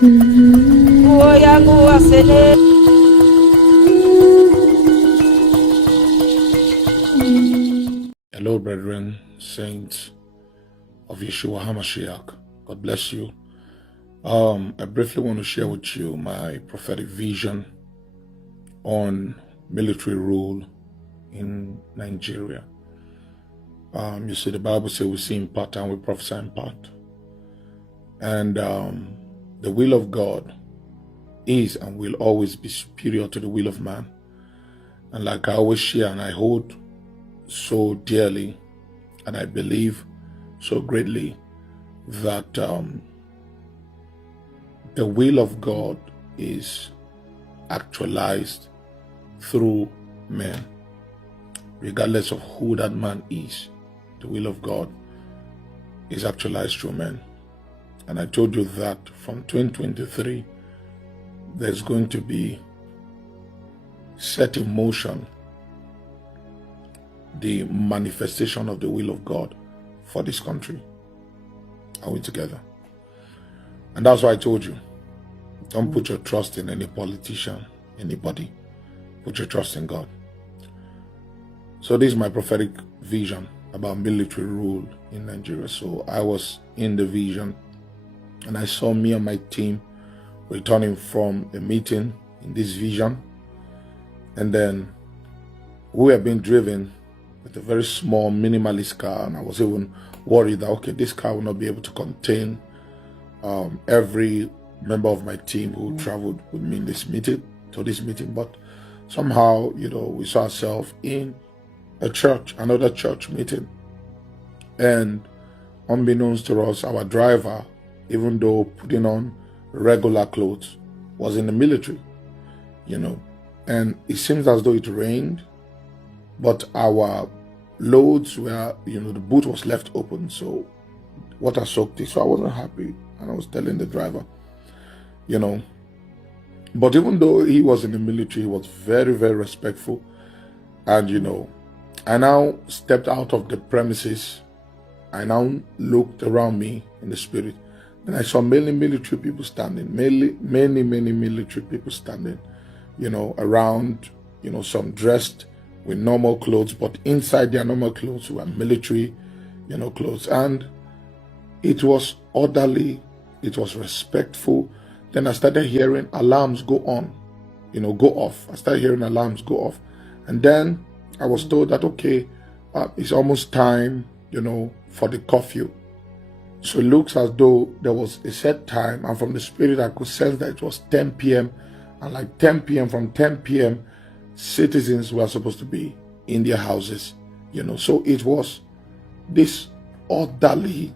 Hello, brethren, saints of Yeshua HaMashiach. God bless you. I briefly want to share with you my prophetic vision on military rule in Nigeria. You see, the Bible says we see in part and we prophesy in part. And the will of God is and will always be superior to the will of man. And like I always share and I hold so dearly, and I believe so greatly that the will of God is actualized through men, regardless of who that man is. The will of God is actualized through men. And I told you that from 2023, there's going to be set in motion the manifestation of the will of God for this country. Are we together? And that's why I told you, don't put your trust in any politician, anybody. Put your trust in God. So this is my prophetic vision about military rule in Nigeria. So I was in the vision and I saw me and my team returning from a meeting in this vision. And then we were being driven with a very small minimalist car, and I was even worried that, okay, this car will not be able to contain every member of my team who traveled with me in this meeting, but somehow, we saw ourselves in a church, another church meeting. And unbeknownst to us, our driver, even though putting on regular clothes, was in the military, and it seems as though it rained, but our loads were, the boot was left open, so water soaked it. So I wasn't happy, and I was telling the driver, but even though he was in the military, he was very, very respectful. And, I now stepped out of the premises. I now looked around me in the spirit, and I saw many military people standing, many military people standing, around, some dressed with normal clothes, but inside their normal clothes were military, clothes. And it was orderly, it was respectful. Then I started hearing alarms go on, go off. I started hearing alarms go off. And then I was told that, okay, it's almost time, for the curfew. So it looks as though there was a set time, and from the spirit I could sense that it was 10 p.m. And like 10 p.m., from 10 p.m., citizens were supposed to be in their houses, So it was this orderly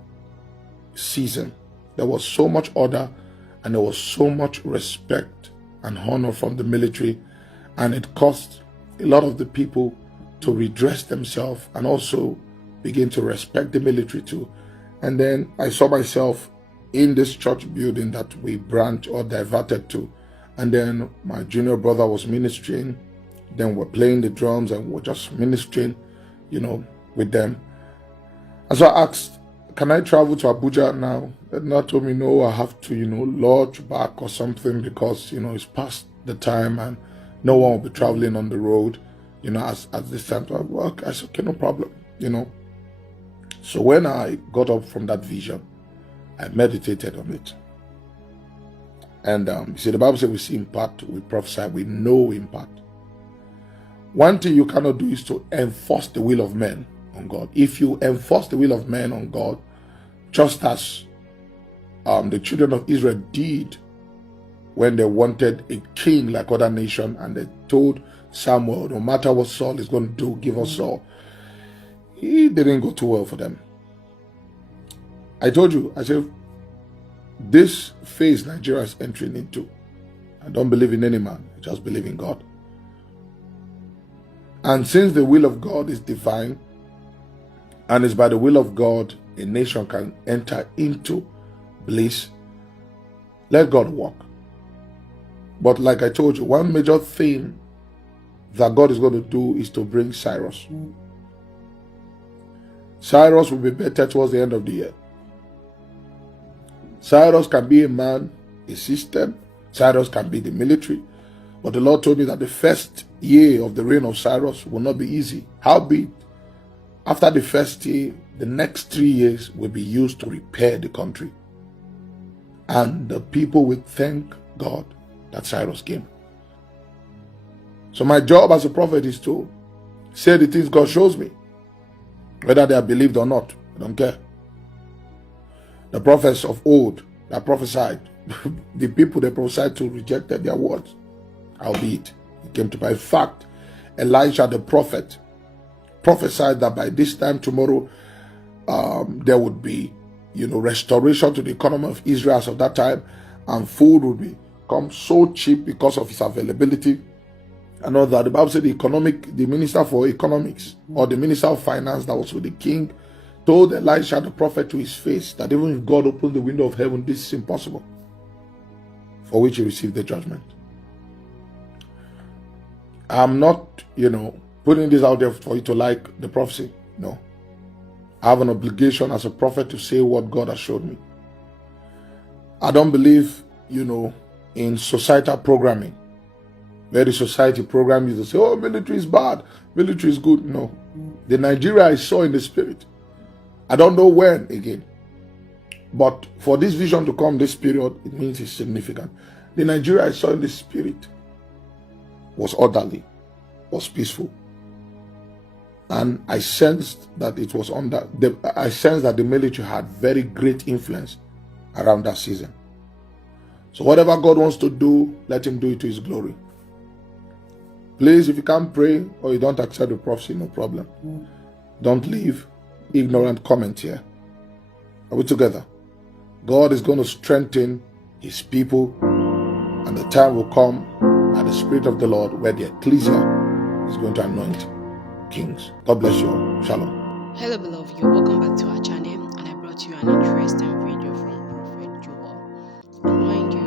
season. There was so much order, and there was so much respect and honor from the military, and it caused a lot of the people to redress themselves and also begin to respect the military too. And then I saw myself in this church building that we branched or diverted to, and then my junior brother was ministering. Then we're playing the drums and we're just ministering, with them. And so I asked, can I travel to Abuja now? And they told me, no, I have to, lodge back or something because, it's past the time and no one will be traveling on the road, at this time. So I said, okay, no problem, So when I got up from that vision, I meditated on it. And you see, the Bible says we see in part, we prophesy, we know in part. One thing you cannot do is to enforce the will of men on God. If you enforce the will of men on God, just as the children of Israel did when they wanted a king like other nations, and they told Samuel, no matter what Saul is going to do, give us Saul. It didn't go too well for them. I told you, I said, this phase Nigeria is entering into, I don't believe in any man, I just believe in God. And since the will of God is divine, and it's by the will of God a nation can enter into bliss, let God work. But like I told you, one major thing that God is going to do is to bring Cyrus. Cyrus will be better towards the end of the year. Cyrus can be a man a system. Cyrus can be the military. But the Lord told me that the first year of the reign of Cyrus will not be easy. Howbeit, after the first year, the next 3 years will be used to repair the country. And the people will thank God that Cyrus came. So my job as a prophet is to say the things God shows me, whether they are believed or not. I don't care. The prophets of old that prophesied, the people they prophesied to rejected their words. Howbeit, it came to pass. In fact, Elijah the prophet prophesied that by this time tomorrow, there would be, restoration to the economy of Israel as of that time, and food would become so cheap because of its availability. And all that. The Bible said the minister for economics, or the minister of finance that was with the king, told Elisha the prophet to his face that even if God opened the window of heaven, this is impossible. For which he received the judgment. I'm not, putting this out there for you to like the prophecy. No. I have an obligation as a prophet to say what God has showed me. I don't believe, in societal programming. Where the society program you to say, oh, military is bad, military is good. No. The Nigeria I saw in the spirit. I don't know when again. But for this vision to come this period, it means it's significant. The Nigeria I saw in the spirit was orderly, was peaceful. And I sensed that it was I sensed that the military had very great influence around that season. So whatever God wants to do, let him do it to his glory. Please, if you can't pray or you don't accept the prophecy, no problem. Don't leave ignorant comment here. Are we together? God is going to strengthen his people, and the time will come by the Spirit of the Lord where the ecclesia is going to anoint kings. God bless you all. Shalom. Hello, beloved. You're welcome back to our channel, and I brought you an interesting video from Prophet Joel. And mind you,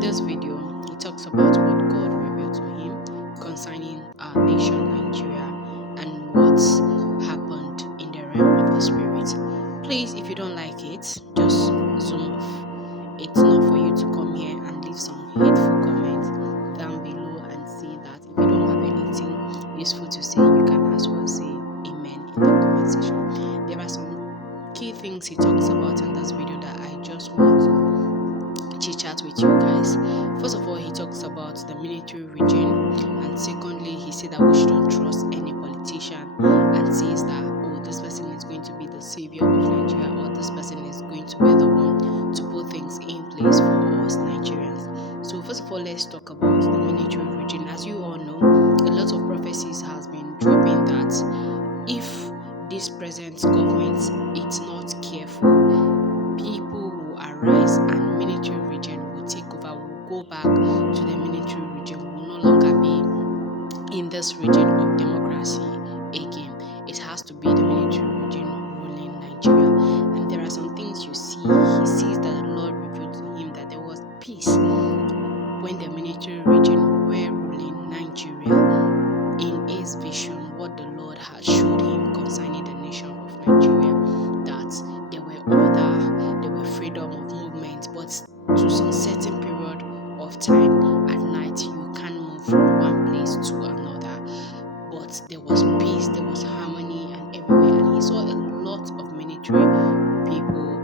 this video he talks about what God revealed to him concerning our nation, Nigeria, and what's happened in the realm of the spirit. Please, if you don't like it, just zoom off. It's not for you to come here and leave some hateful comments down below and say that if you don't have anything useful to say, you can as well say amen in the comment section. There are some key things he talks about in this video that I just want to chit chat with you guys. First of all, he talks about the military regime, and secondly, he said that we shouldn't trust any politician, and says that, oh, this person is going to be the savior of Nigeria, or this person is going to be the one to put things in place for us Nigerians. So first of all, let's talk about the military regime. As you all know, a lot of prophecies has been dropping that if this present government is not careful, people will arise and military regime will take over, will go back to the military regime, will no longer be in this region of democracy again. It has to be the military regime ruling Nigeria. And there are some things you see, he sees that the Lord revealed to him that there was peace when the military regime were ruling Nigeria. In his vision, what the Lord had showed him concerning the nation of Nigeria, that there were freedom of movement, but to some certain period of time at night you can't move from one place to another. But there was peace, there was harmony, and everywhere. And he saw a lot of military people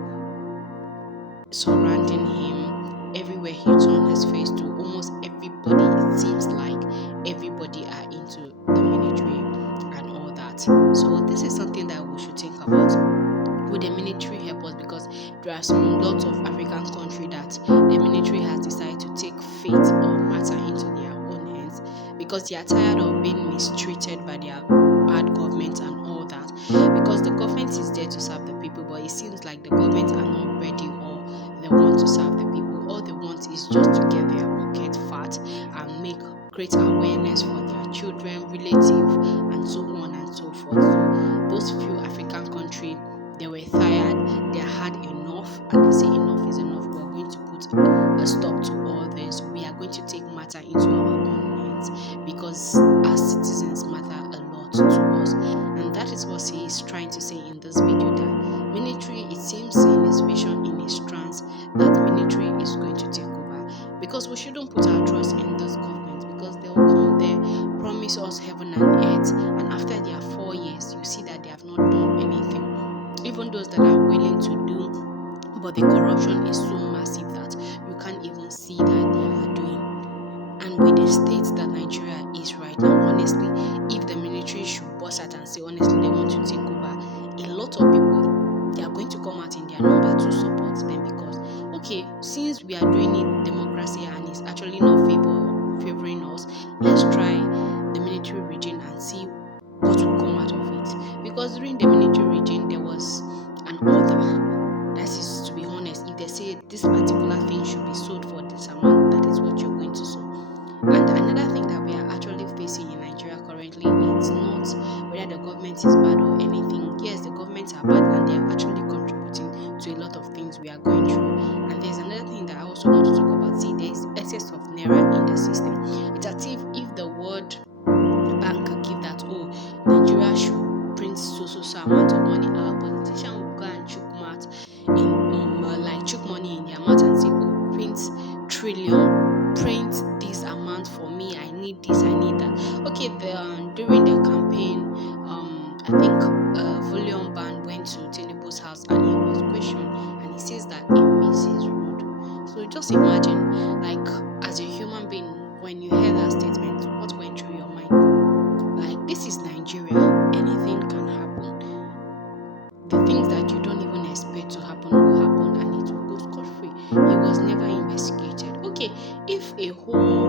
surrounding him. Everywhere he turned his face to, almost everybody, it seems like everybody are into the military and all that. So this is something that we should think about. Will the military help us? Because there are some lots of African countries that the military has decided to take fate or matter into their own hands because they are tired of being mistreated by their bad government and all that. Because the government is there to serve the people, but it seems like the government are not ready or they want to serve the people. All they want is just to get their pocket fat and make great awareness for their children, relatives, and so on and so forth. So those few African countries, they were tired, they had enough, and they say enough is enough. We are going to put a stop to all this. We are going to take matter into our own hands because our citizens matter a lot to us. And that is what he is trying to say in this video, that military, it seems in his vision, in his trance, that because we shouldn't put our trust in those governments, because they will come there, promise us heaven and earth, and after their 4 years, you see that they have not done anything. Even those that are willing to do, but the corruption is so massive that you can't even see that they are doing. And with the state that Nigeria is right now, honestly, if the military should bust out and say honestly they want to take over, a lot of people, they are going to come out in their number to support them, because okay, since we are doing it democracy and it's actually not favoring us, let's try the military regime and see what will come out of it. Because during the military regime there was an order, that is, to be honest, if they say this particular thing should be sold for this amount, that is what you're going to sell. And another thing that we are actually facing in Nigeria currently, it's not whether the government is bad or anything. Yes, the governments are bad and they are actually contributing to a lot of things we are going through. And there's another thing that I also want to talk about. See, there's excess of naira in the system. It's as if the word bank give that, oh, Nigeria should print so amount of money, our politician will go and chook mouth in like chook money in their mouth and say, oh, print trillion, print this amount for me, I need this, I need that. Okay, during the campaign, I think volume band went to Tinubu's house and he was questioned, and he says that he misses road. So just imagine, like, as a human being, when you hear that statement, what went through your mind? Like, this is Nigeria, anything can happen. The things that you don't even expect to happen will happen, and it will go scot-free. He was never investigated. Okay, if a whole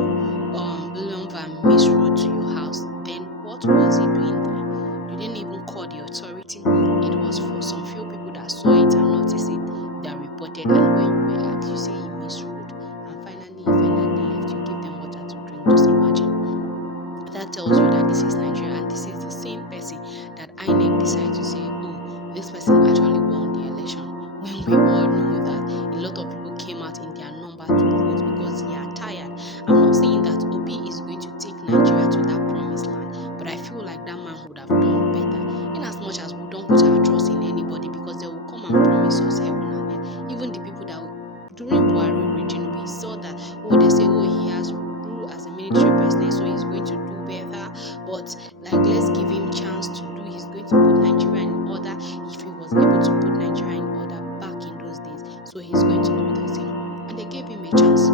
billion van misroad to your house, then what was he doing there? You didn't even call the authority. It was for some few people that saw it and noticed it that reported, and when you were asked, you say he misroad, and finally left. You give them water to drink. Just imagine. That tells you that this is Nigeria, and this is the same person that INEC decided to say, oh, this person actually won the election. When we all know that a lot of people came out in their number to vote because they are tired. I'm not saying that Obi is going to take Nigeria to that promised land, but I feel like that man would have done better. In as much as we don't put our trust in anybody, because they will come and promise us heaven and earth. Even the people that during Buhari regime, we saw that, oh, they say, oh, he has ruled as a military president, so he's going to do better, but like, let's give him chance to do, he's going to put Nigeria in order. If he was able to put Nigeria in order back in those days, so he's going to do the same. And they gave him a chance.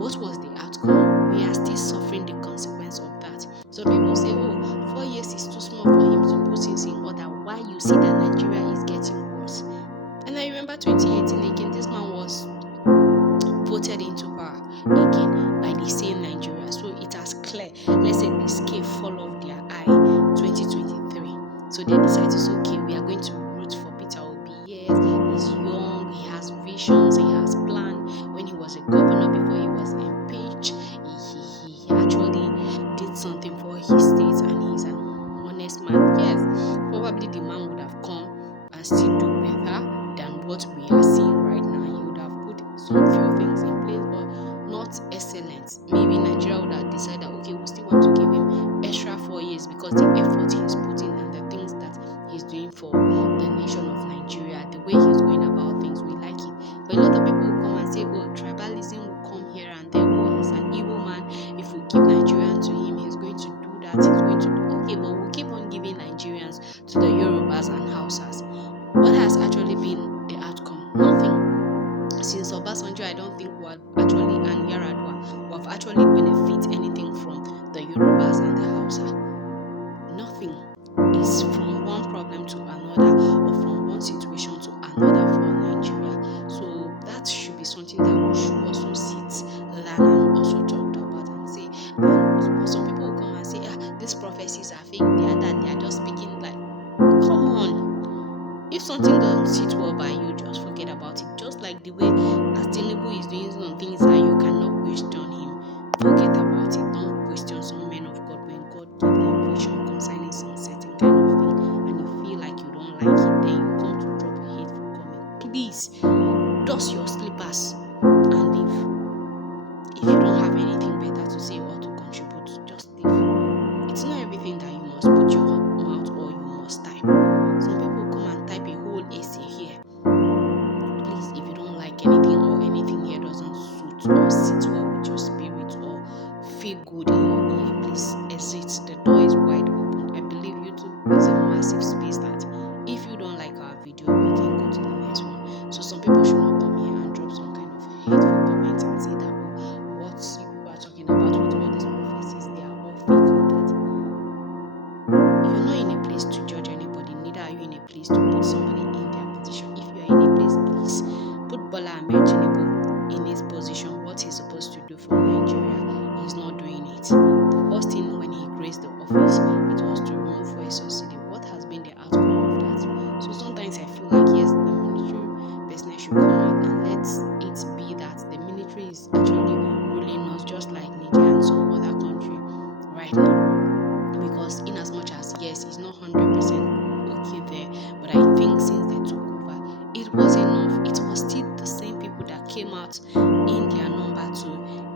What was the outcome? We are still suffering the consequence of that. So people say, oh, 4 years is too small for him to put things in order. Why you see that Nigeria is getting worse? And I remember 2018 again, this man was voted into power again by the same Nigeria. So it has clear, let's say the scale fall off their eye 2023. So they decided to say, okay, we are going to root for Peter Obi. Yes, he's young, he has visions, he has plan. When he was a governor before he was impeached, he actually did something for his state, and he's an honest man. Yes, probably the man would have come and still do better than what we are seeing right now. He would have put some few things in place, but not excellent. Maybe Nigeria would have decided, okay, we still want to give him extra 4 years because the effort he's putting and the things that he's doing for the nation of Nigeria, the way he's going about things, we like it. But a lot of people will come and say, oh, tribalism will come here and there. Oh, he's an evil man. If we give Nigerian to him, he's going to do that. He's going to do. Okay, but we'll keep on giving Nigerians to the Yorubas and Hausas. What has actually been the outcome? Nothing. Since Obasanjo, I don't think we have actually, and Yaradua, we have actually benefit anything from the Yorubas and the Hausa. Nothing. It's from one problem to another, or from one situation to another for Nigeria. So that should be something that we should also sit, learn, and also talk about and say. And some people will come and say, these prophecies are fake, they are just speaking like, come on. If something doesn't sit well by you, just forget about it. Just like the way as Tinubu is doing some things that you cannot question him, forget about it. Don't question some men of God when God gave them vision concerning some certain kind of thing, and you feel like you don't like it, then you come to drop a hateful comment. Please, dust your slippers and leave. If you don't have anything better to say or to contribute, just leave. It's not everything that you must put your mouth or you must type. Some people come and type a whole essay here. Please, if you don't like anything or anything here doesn't suit in their number to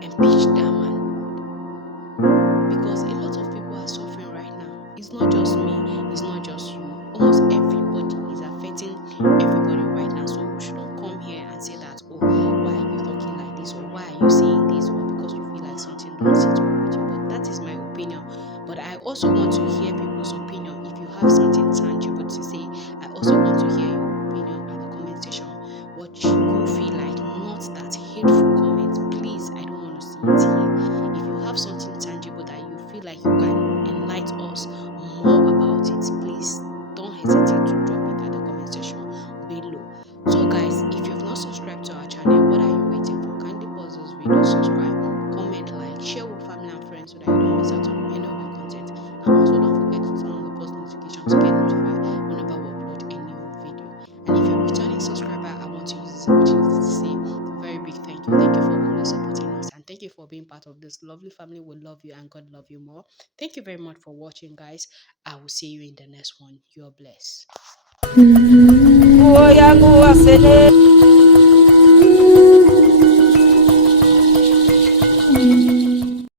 impeach that man, because a lot of people are suffering right now. It's not just me, it's not just you. Almost everybody is affecting everybody right now. So we shouldn't come here and say that, oh, why are you talking like this, or why are you saying this, or because you feel like something don't sit well with you. But that is my opinion. But I also want to hear people's opinion. If you have something tangible to say, I also want to hear your opinion at the comment section. What you feel like, not that hateful comment. Please, I don't want to see it here. If you have something tangible that you feel like you can enlighten us more about it, please don't hesitate to drop it at the comment section below. So, guys, if you've not subscribed to our channel, what are you waiting for? Kindly pause this video, subscribe, comment, like, share with family and friends so that you don't miss out on any of our content. And also, don't forget to turn on the post notification to get notified whenever we upload a new video. And if you're a returning subscriber, I want to use this opportunity to say a very big thank you. Thank you for always supporting us, and thank you for being part of this lovely family. We love you and God love you more. Thank you very much for watching, guys. I will see you in the next one. You're blessed.